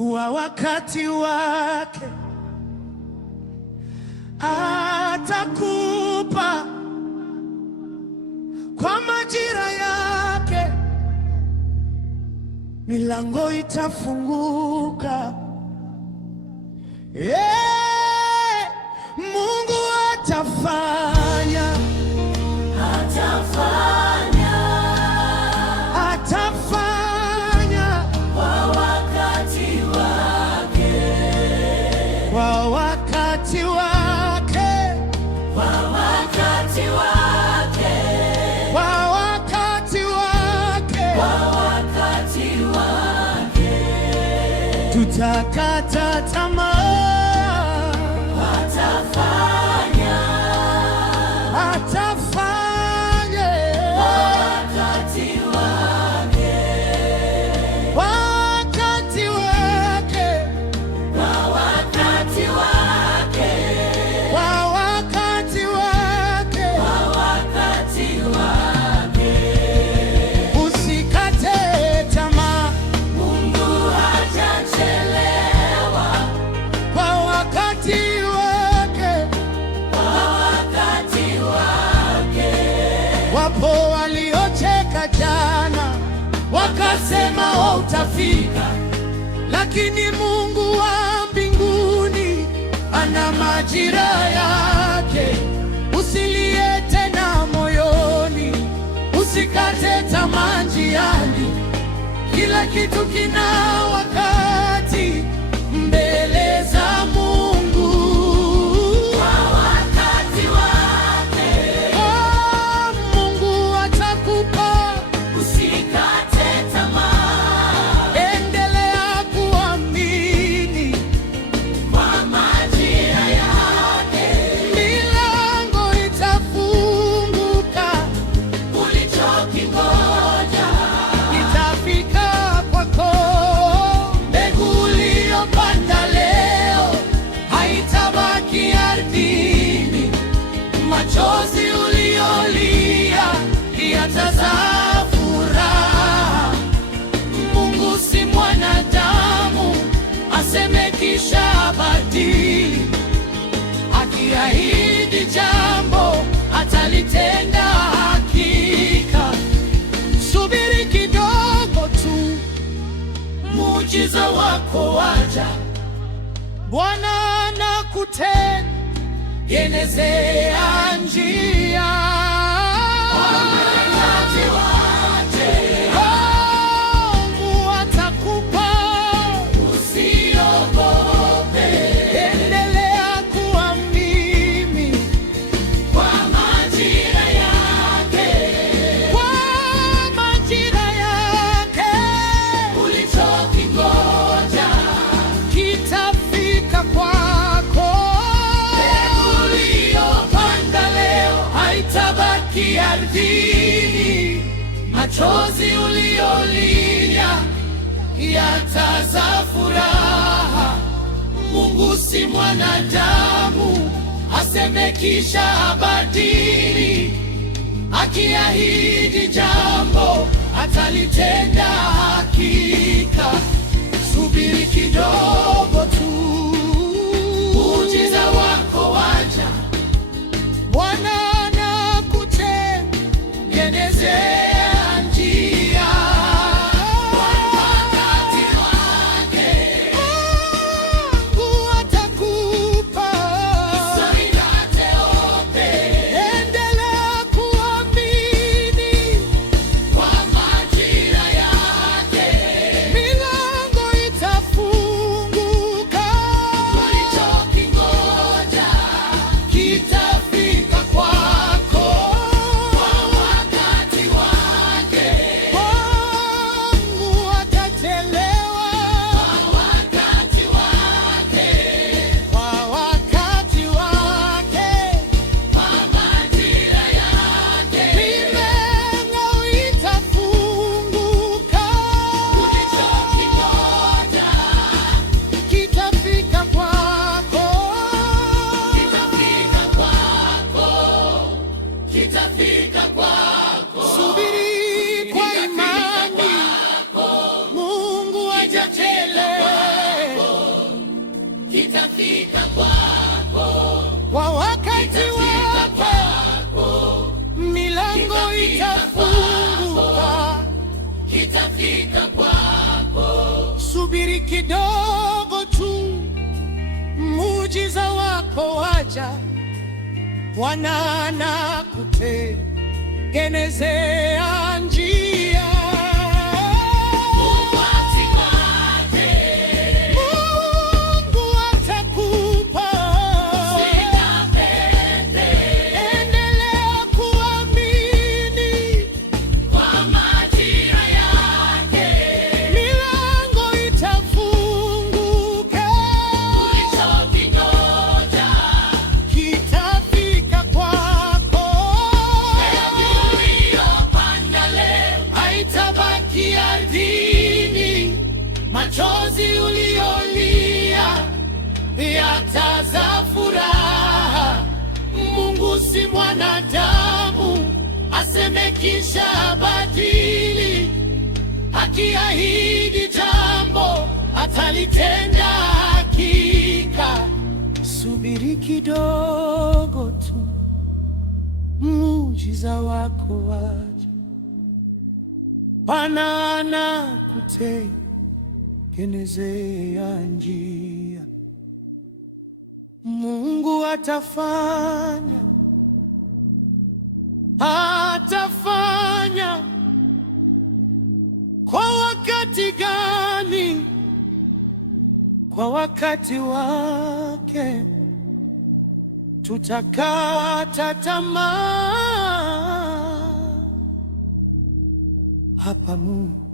kwa wakati wake atakupa, kwa majira yake milango itafunguka. Mungu atafanya kwa wakati wake, kwa wakati wake, kwa wakati wake, kwa wakati wake, kwa wakati wake. Tutakata tamaa, wapo waliocheka jana wakasema utafika, lakini Mungu wa mbinguni ana majira yake. Usilie tena moyoni, usikate tamaa njiani, kila kitu kina wakati mbele za Mungu. Machozi uliolia yatazaa furaha. Mungu si mwanadamu aseme kisha badili, akiahidi jambo atalitenda hakika. Subiri kidogo tu, muujiza wako waja. Bwana anakutenda, yenezea njia. Mungu atakupa, usiogope, endelea kuamini, kwa majira yake, kwa majira yake ulichokingoja kitafika kwako. Ardhini, machozi uliolia yatazaa furaha. Mungu si mwanadamu aseme kisha abadili, akiahidi jambo atalitenda hakika. Subiri kidogo tu, muujiza wako waja. Bwana yenezea njia, wakati wake Mungu atakupa. Endelea kuamini, kwa majira yake milango itafunguka. kitafika kwako, kwa wakati wake milango itafunguka, kitafika kwako. Subiri kidogo tu, muujiza wako waja. Bwana anakutengenezea njia. Mungu atakupa. Endelea kuamini, Kwa majira yake milango itafunguka, ulichokingoja kitafika kwako. uliyopanda leo Haitabaki ardhini, machozi uliolia yataza furaha. Mungu si mwanadamu aseme kisha badili. Akiahidi jambo atalitenda hakika. Subiri kidogo tu, muujiza wako waja. Bwana anakutengenezea njia. Mungu atafanya kwa wakati gani? Kwa wakati wake. Tutakata tamaa hapa Mungu